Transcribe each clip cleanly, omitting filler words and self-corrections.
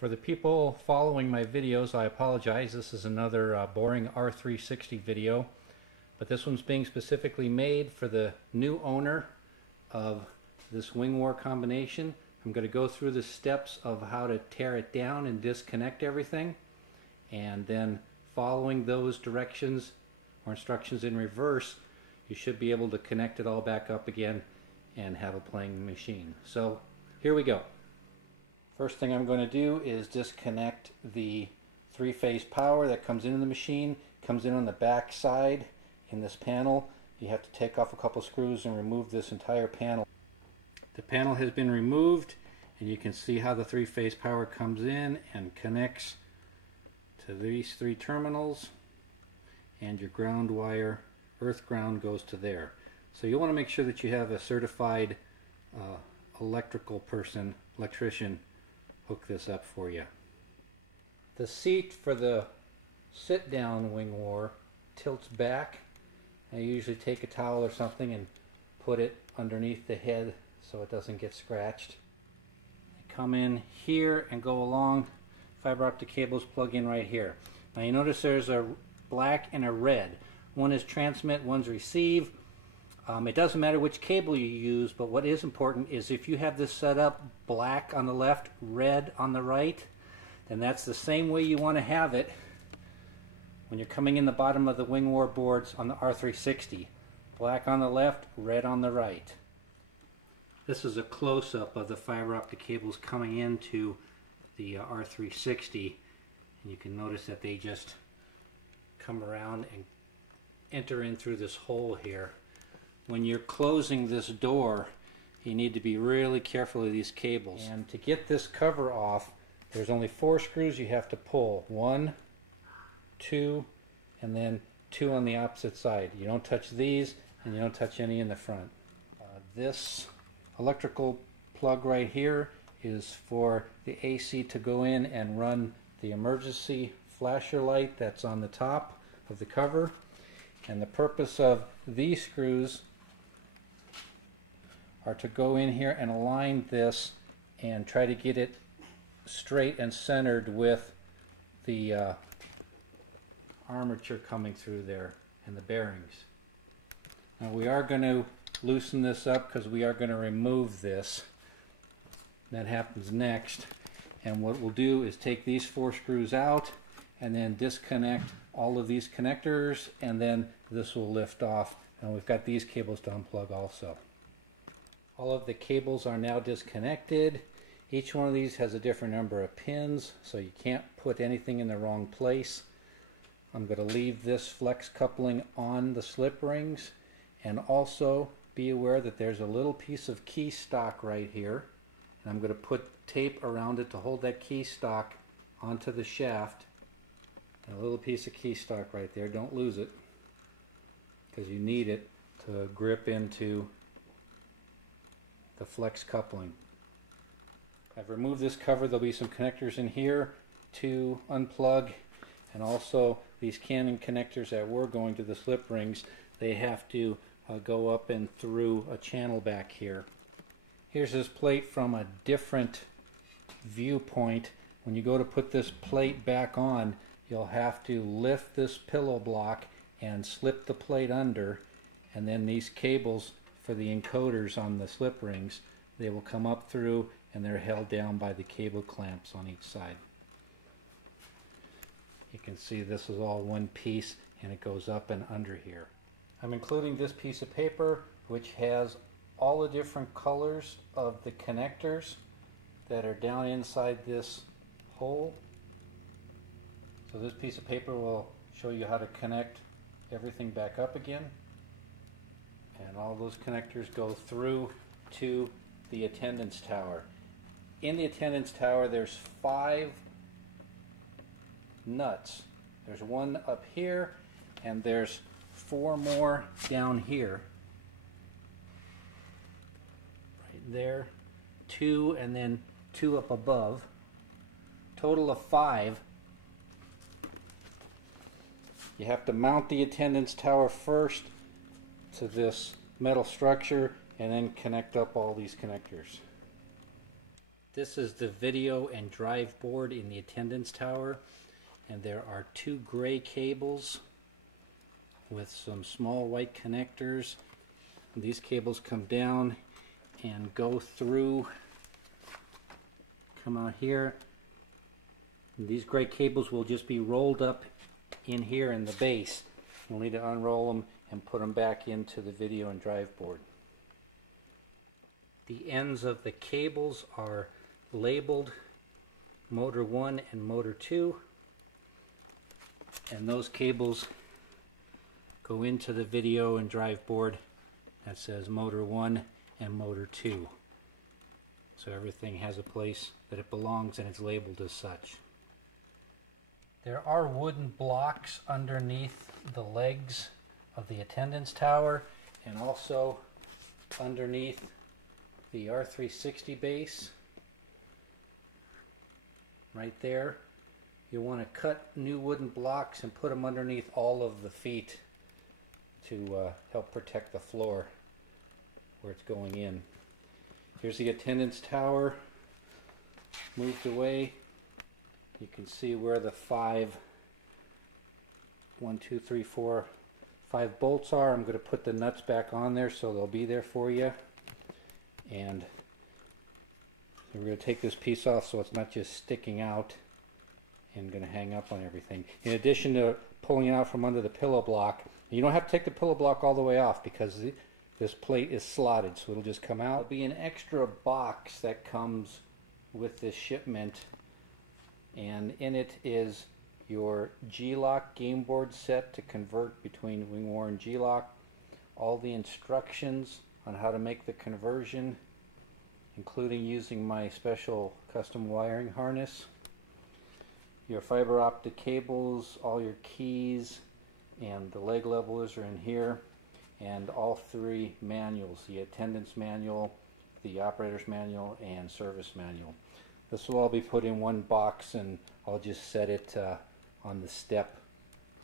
For the people following my videos, I apologize. This is another boring R-360 video, but this one's being specifically made for the new owner of this wing war combination. I'm going to go through the steps of how to tear it down and disconnect everything, and then following those directions or instructions in reverse, you should be able to connect it all back up again and have a playing machine. So here we go. First thing I'm going to do is disconnect the three-phase power that comes into the machine. It comes in on the back side in this panel. You have to take off a couple screws and remove this entire panel. The panel has been removed, and you can see how the three-phase power comes in and connects to these three terminals, and your ground wire, earth ground, goes to there. So you want to make sure that you have a certified electrician hook this up for you. The seat for the sit-down wing war tilts back. I usually take a towel or something and put it underneath the head so it doesn't get scratched. I come in here and go along. Fiber optic cables plug in right here. Now you notice there's a black and a red. One is transmit, one's receive. It doesn't matter which cable you use, but what is important is if you have this set up black on the left, red on the right, then that's the same way you want to have it when you're coming in the bottom of the wing war boards on the R-360. Black on the left, red on the right. This is a close-up of the fiber optic cables coming into the R-360, and you can notice that they just come around and enter in through this hole here. When you're closing this door, you need to be really careful of these cables. And to get this cover off, there's only 4 screws you have to pull. 1, 2, and then 2 on the opposite side. You don't touch these, and you don't touch any in the front. This electrical plug right here is for the AC to go in and run the emergency flasher light that's on the top of the cover. And the purpose of these screws are to go in here and align this and try to get it straight and centered with the armature coming through there and the bearings. Now we are going to loosen this up because we are going to remove this. That happens next, and what we'll do is take these 4 screws out and then disconnect all of these connectors, and then this will lift off, and we've got these cables to unplug also. All of the cables are now disconnected. Each one of these has a different number of pins, so you can't put anything in the wrong place. I'm going to leave this flex coupling on the slip rings, and also be aware that there's a little piece of key stock right here, and I'm going to put tape around it to hold that key stock onto the shaft. And a little piece of key stock right there. Don't lose it, because you need it to grip into the flex coupling. I've removed this cover. There'll be some connectors in here to unplug, and also these Canon connectors that were going to the slip rings, they have to go up and through a channel back here. Here's this plate from a different viewpoint. When you go to put this plate back on, you'll have to lift this pillow block and slip the plate under, and then these cables for the encoders on the slip rings, they will come up through, and they're held down by the cable clamps on each side. You can see this is all one piece, and it goes up and under here. I'm including this piece of paper which has all the different colors of the connectors that are down inside this hole. So this piece of paper will show you how to connect everything back up again. And all those connectors go through to the attendance tower. In the attendance tower there's 5 nuts. There's one up here, and there's 4 more down here. Right there. 2, and then 2 up above. Total of 5. You have to mount the attendance tower first to this metal structure and then connect up all these connectors. This is the video and drive board in the attendance tower, and there are two gray cables with some small white connectors. And these cables come down and go through, come out here. And these gray cables will just be rolled up in here in the base. We'll need to unroll them and put them back into the video and drive board. The ends of the cables are labeled motor 1 and motor 2, and those cables go into the video and drive board that says motor 1 and motor 2. So everything has a place that it belongs and it's labeled as such. There are wooden blocks underneath the legs of the attendance tower and also underneath the R-360 base. Right there. You want to cut new wooden blocks and put them underneath all of the feet to help protect the floor where it's going in. Here's the attendance tower moved away. You can see where the 5 bolts are. I'm going to put the nuts back on there so they'll be there for you. And so we're going to take this piece off so it's not just sticking out and going to hang up on everything. In addition to pulling it out from under the pillow block, you don't have to take the pillow block all the way off because this plate is slotted, so it'll just come out. There'll be an extra box that comes with this shipment, and in it is your G-LOC game board set to convert between wing warren G-LOC, all the instructions on how to make the conversion, including using my special custom wiring harness, your fiber optic cables, all your keys, and the leg levelers are in here, and all 3 manuals, the attendance manual, the operator's manual, and service manual. This will all be put in one box, and I'll just set it on the step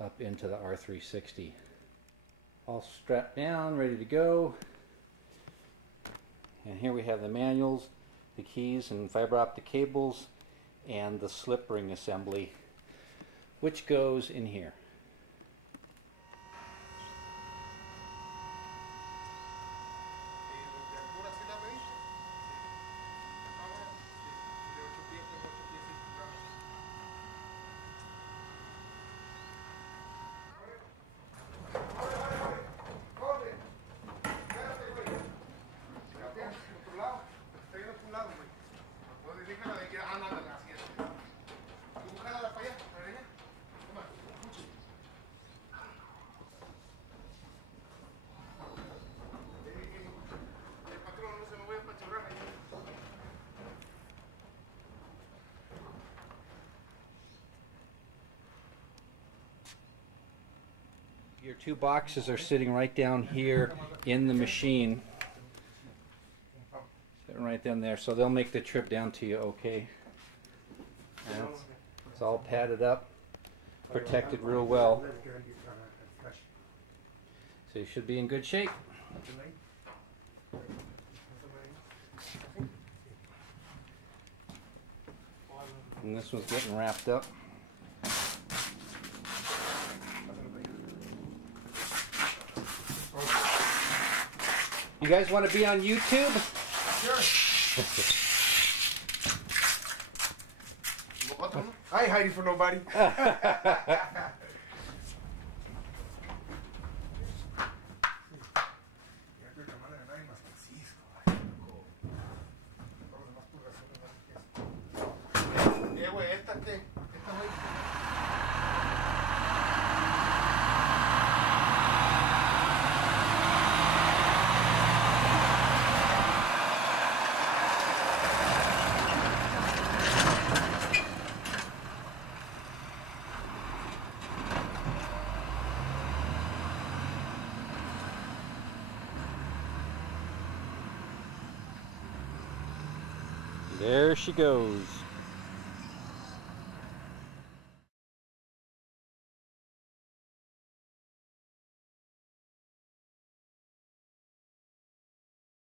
up into the R-360. All strapped down, ready to go. And here we have the manuals, the keys and fiber optic cables, and the slip ring assembly, which goes in here. Your 2 boxes are sitting right down here in the machine. Sitting right down there, so they'll make the trip down to you okay. And it's all padded up, protected real well. So you should be in good shape. And this one's getting wrapped up. You guys want to be on YouTube? Sure. I ain't hiding for nobody. There she goes.